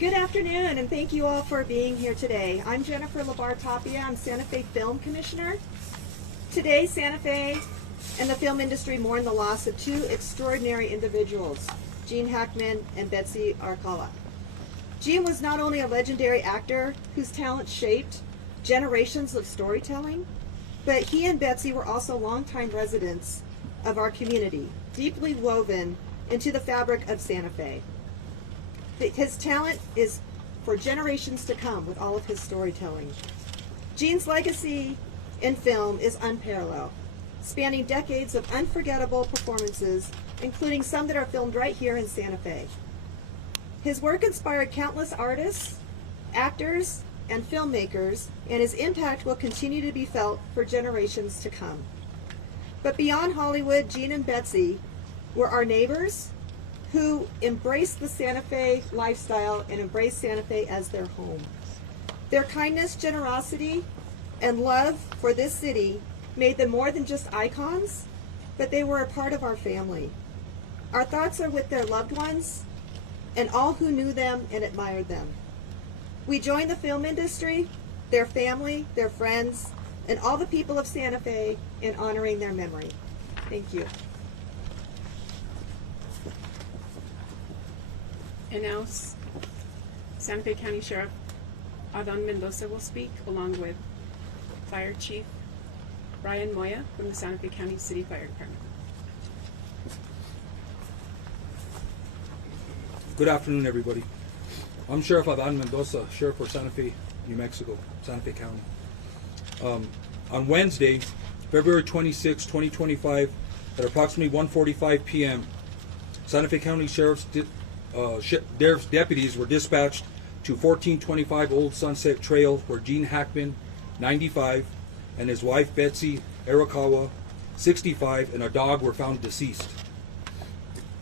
Good afternoon, and thank you all for being here today. I'm Jennifer Labar-Tapia. I'm Santa Fe Film Commissioner. Today, Santa Fe and the film industry mourn the loss of two extraordinary individuals, Gene Hackman and Betsy Arakawa. Gene was not only a legendary actor whose talent shaped generations of storytelling, but he and Betsy were also longtime residents of our community, deeply woven into the fabric of Santa Fe. His talent is for generations to come with all of his storytelling. Gene's legacy in film is unparalleled, spanning decades of unforgettable performances, including some that are filmed right here in Santa Fe. His work inspired countless artists, actors, and filmmakers, and his impact will continue to be felt for generations to come. But beyond Hollywood, Gene and Betsy were our neighbors who embraced the Santa Fe lifestyle and embraced Santa Fe as their home. Their kindness, generosity, and love for this city made them more than just icons, but they were a part of our family. Our thoughts are with their loved ones and all who knew them and admired them. We join the film industry, their family, their friends, and all the people of Santa Fe in honoring their memory. Thank you. And now, Santa Fe County Sheriff Adon Mendoza will speak, along with Fire Chief Brian Moya from the Santa Fe County City Fire Department. Good afternoon, everybody. I'm Sheriff Adon Mendoza, Sheriff for Santa Fe, New Mexico, Santa Fe County. On Wednesday, February 26, 2025, at approximately 1:45 p.m., Santa Fe County Sheriff's deputies were dispatched to 1425 Old Sunset Trail, where Gene Hackman, 95, and his wife Betsy Arakawa, 65, and a dog were found deceased.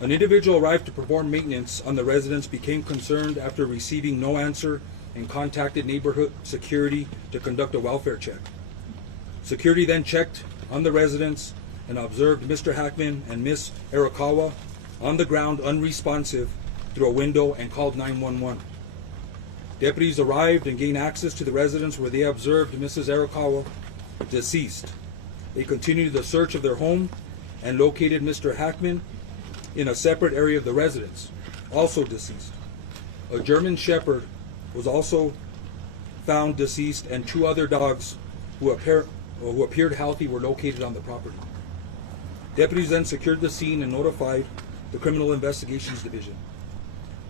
An individual arrived to perform maintenance on the residence, became concerned after receiving no answer, and contacted neighborhood security to conduct a welfare check. Security then checked on the residence and observed Mr. Hackman and Miss Arakawa on the ground unresponsive through a window and called 911. Deputies arrived and gained access to the residence, where they observed Mrs. Arakawa deceased. They continued the search of their home and located Mr. Hackman in a separate area of the residence, also deceased. A German Shepherd was also found deceased, and two other dogs who appeared healthy were located on the property. Deputies then secured the scene and notified the Criminal Investigations Division.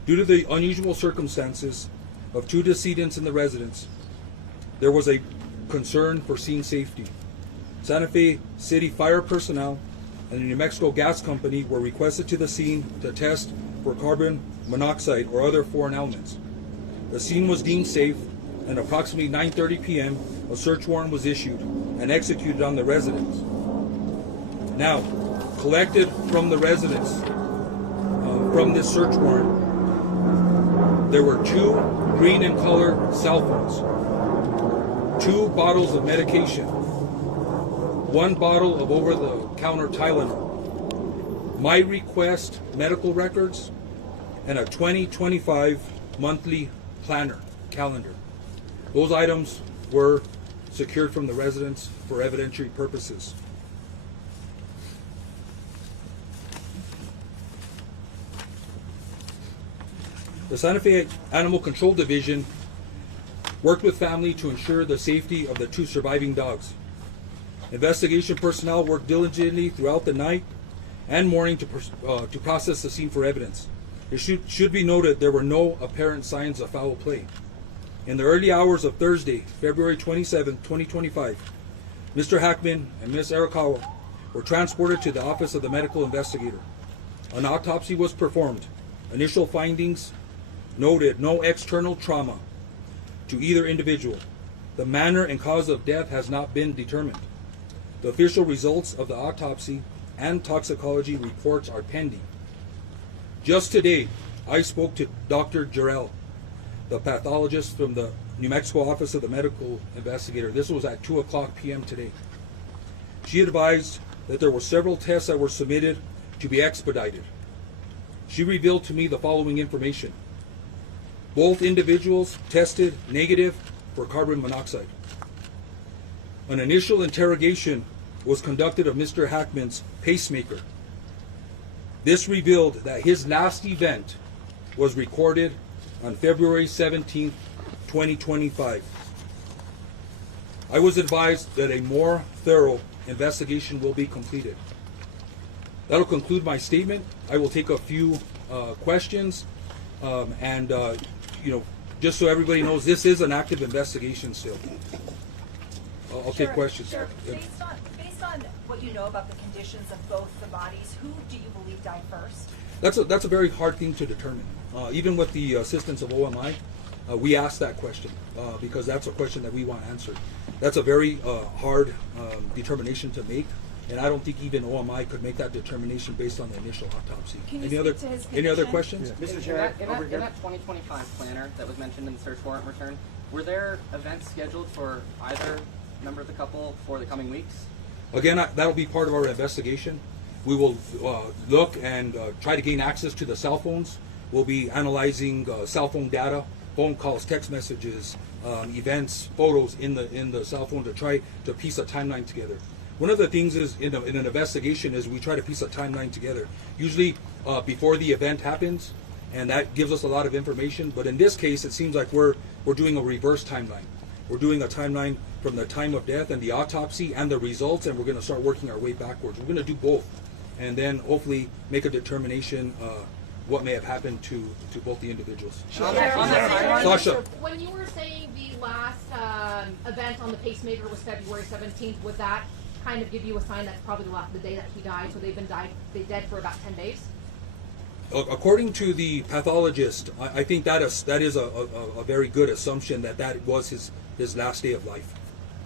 Due to the unusual circumstances of two decedents in the residence, there was a concern for scene safety. Santa Fe City Fire personnel and the New Mexico Gas Company were requested to the scene to test for carbon monoxide or other foreign elements. The scene was deemed safe, and approximately 9:30 p.m. a search warrant was issued and executed on the residence. Now, collected from the residence, from this search warrant, there were two green in color cell phones, two bottles of medication, one bottle of over-the-counter Tylenol, my request medical records, and a 2025 monthly planner calendar. Those items were secured from the residence for evidentiary purposes. The Santa Fe Animal Control Division worked with family to ensure the safety of the two surviving dogs. Investigation personnel worked diligently throughout the night and morning to process the scene for evidence. It should be noted there were no apparent signs of foul play. In the early hours of Thursday, February 27, 2025, Mr. Hackman and Ms. Arakawa were transported to the office of the medical investigator. An autopsy was performed. Initial findings noted no external trauma to either individual. The manner and cause of death has not been determined. The official results of the autopsy and toxicology reports are pending. Just today, I spoke to Dr. Jarrell, the pathologist from the New Mexico Office of the Medical Investigator. This was at 2:00 p.m. today. She advised that there were several tests that were submitted to be expedited. She revealed to me the following information. Both individuals tested negative for carbon monoxide. An initial interrogation was conducted of Mr. Hackman's pacemaker. This revealed that his last event was recorded on February 17, 2025. I was advised that a more thorough investigation will be completed. That'll conclude my statement. I will take a few questions, and just so everybody knows, this is an active investigation still. I'll take questions. Sure. Based on what you know about the conditions of both the bodies, who do you believe died first? That's a very hard thing to determine. Even with the assistance of OMI, we asked that question because that's a question that we want answered. That's a very hard determination to make, and I don't think even OMI could make that determination based on the initial autopsy. Can you Any speak other to his any other condition? questions? Mr. Chair, in that 2025 planner that was mentioned in the search warrant return, were there events scheduled for either member of the couple for the coming weeks? Again, that'll be part of our investigation. We will look and try to gain access to the cell phones. We'll be analyzing cell phone data, phone calls, text messages, events, photos in the cell phone to try to piece a timeline together. One of the things is in an investigation is we try to piece a timeline together, usually before the event happens, and that gives us a lot of information. But in this case, it seems like we're doing a reverse timeline. We're doing a timeline from the time of death and the autopsy and the results, and we're going to start working our way backwards. We're going to do both, and then hopefully make a determination what may have happened to both the individuals. Sasha. When you were saying the last event on the pacemaker was February 17th, would that kind of give you a sign that's probably the day that he died, so they've been dead for about 10 days? According to the pathologist, I think that is a very good assumption that was his last day of life.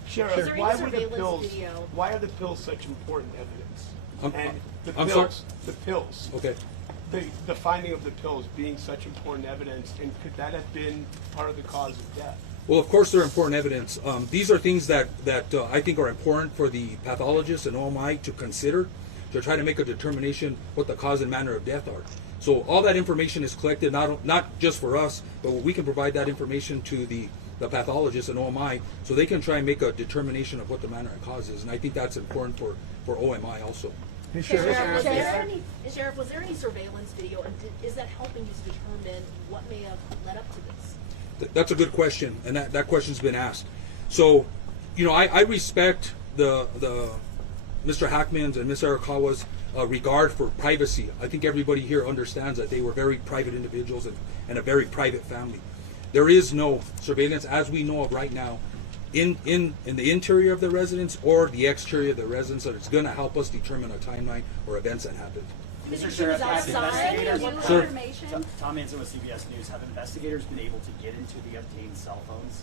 Sheriff, why are the pills such important evidence? And the pills, the pills. Okay. The finding of the pills being such important evidence, and could that have been part of the cause of death? Well, of course, they're important evidence. These are things that I think are important for the pathologist and OMI to consider to try to make a determination what the cause and manner of death are. So all that information is collected, not just for us, but we can provide that information to the pathologist and OMI so they can try and make a determination of what the manner of cause is. And I think that's important for OMI also. Sheriff, was there any surveillance video, and is that helping you to determine what may have led up to this? That's a good question, and that question's been asked. So, I respect the Mr. Hackman's and Ms. Arakawa's regard for privacy. I think everybody here understands that they were very private individuals and a very private family. There is no surveillance, as we know of right now, in the interior of the residence or the exterior of the residence, that it's going to help us determine a timeline or events that happened. Mr. Sheriff, have investigators, Sir. Tom Manson with CBS News. Have investigators been able to get into the obtained cell phones?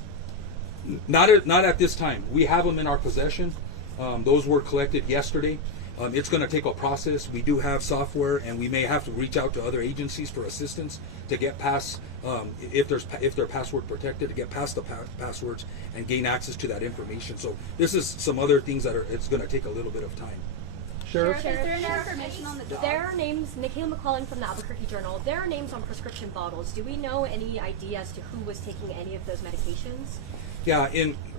Not at this time. We have them in our possession. Those were collected yesterday. It's going to take a process. We do have software, and we may have to reach out to other agencies for assistance to get past, if they're password protected, to get past the passwords and gain access to that information. So this is some other things it's going to take a little bit of time. Sheriff, is there any information on the dog? There are names, Nikhil McClellan from the Albuquerque Journal, there are names on prescription bottles. Do we know any idea as to who was taking any of those medications? Yeah,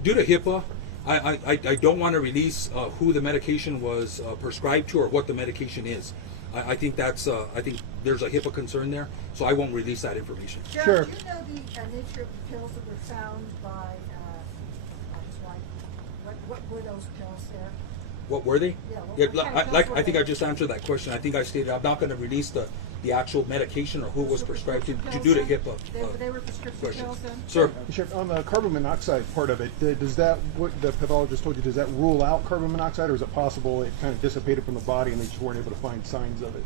due to HIPAA, I don't want to release who the medication was prescribed to or what the medication is. I think there's a HIPAA concern there, so I won't release that information. Sure. Do you know the nature of the pills that were found by his wife? What were those pills there? What were they? Yeah, I think I just answered that question. I think I stated I'm not going to release the actual medication or who was prescribed to due to HIPAA. They were prescription pills then? Sir. Sheriff, on the carbon monoxide part of it, does that, what the pathologist told you, does that rule out carbon monoxide, or is it possible it kind of dissipated from the body and they just weren't able to find signs of it?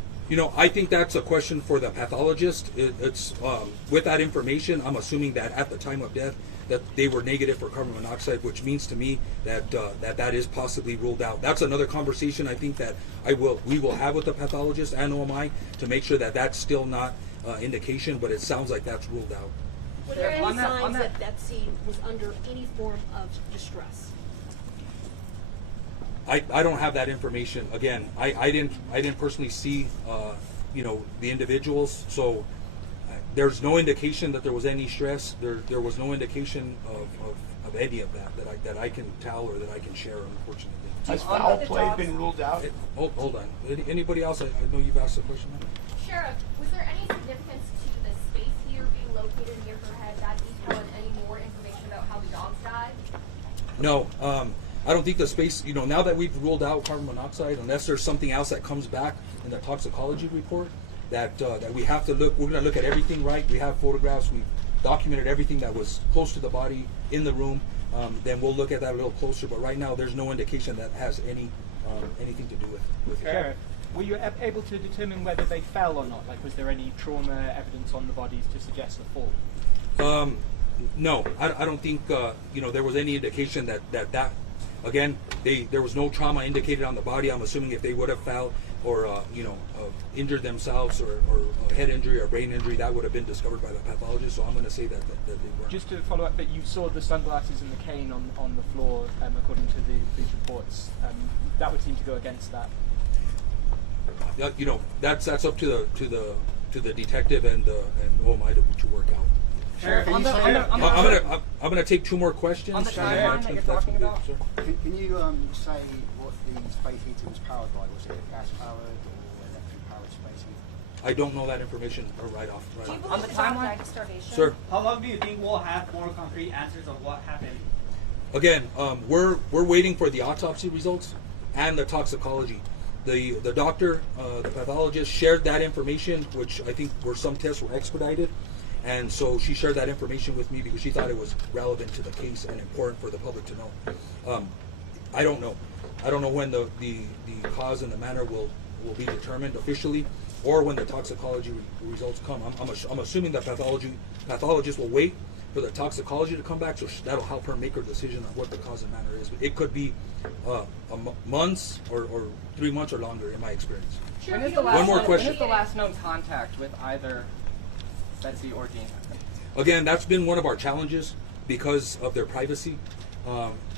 I think that's a question for the pathologist. It's with that information, I'm assuming that at the time of death that they were negative for carbon monoxide, which means to me that that is possibly ruled out. That's another conversation I think that we will have with the pathologist and OMI to make sure that that's still not indication, but it sounds like that's ruled out. Were there any signs that Betsy was under any form of distress? I don't have that information. Again, I didn't personally see the individuals, so there's no indication that there was any stress. There was no indication of any of that I can tell or that I can share, unfortunately. Has foul play been ruled out? Hold on. Anybody else? I know you've asked a question. Sheriff, was there any significance to the space heater being located near her head that detailed any more information about how the dogs died? No, I don't think the space, now that we've ruled out carbon monoxide, unless there's something else that comes back in the toxicology report, that we have to look, we're going to look at everything, right? We have photographs, we've documented everything that was close to the body in the room, then we'll look at that a little closer, but right now there's no indication that has anything to do with it. Sheriff, were you able to determine whether they fell or not? Like, was there any trauma evidence on the bodies to suggest a fall? No, I don't think there was any indication that again, there was no trauma indicated on the body. I'm assuming if they would have fell or injured themselves or a head injury or brain injury, that would have been discovered by the pathologist. So I'm going to say that they weren't. Just to follow up, but you saw the sunglasses and the cane on the floor, according to the police reports. That would seem to go against that. That's up to the detective and OMI to work out. Sheriff, I'm gonna take 2 more questions. On the timeline that you're talking about, can you say what the space heater was powered by? Was it gas powered or electric powered space heater? I don't know that information right off. Do you Right believe off. the dog died of starvation? Sir. How long do you think we'll have more concrete answers of what happened? Again, we're waiting for the autopsy results and the toxicology. The doctor, the pathologist, shared that information, which I think some tests were expedited, and so she shared that information with me because she thought it was relevant to the case and important for the public to know. I don't know. I don't know when the cause and the manner will be determined officially, or when the toxicology results come. I'm assuming that pathologist will wait for the toxicology to come back, so that'll help her make her decision on what the cause and manner is. It could be months or 3 months or longer, in my experience. Sure. One more question. When is the last known contact with either Betsy or Gene Hackman? Again, that's been one of our challenges because of their privacy.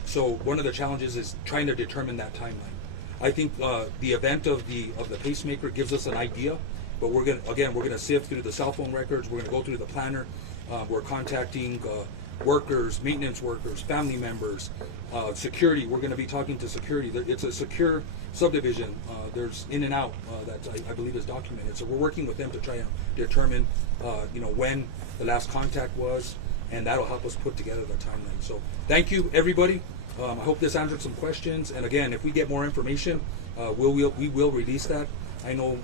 So one of the challenges is trying to determine that timeline. I think the event of the pacemaker gives us an idea, but we're gonna sift through the cell phone records. We're gonna go through the planner. We're contacting workers, maintenance workers, family members, security. We're going to be talking to security. It's a secure subdivision. There's in and out that I believe is documented. So we're working with them to try and determine, when the last contact was, and that'll help us put together the timeline. So thank you, everybody. I hope this answered some questions. And again, if we get more information, we will release that. I know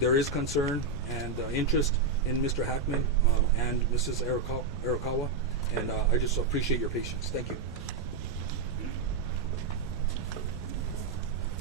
there is concern and interest in Mr. Hackman and Mrs. Arakawa, and I just appreciate your patience. Thank you.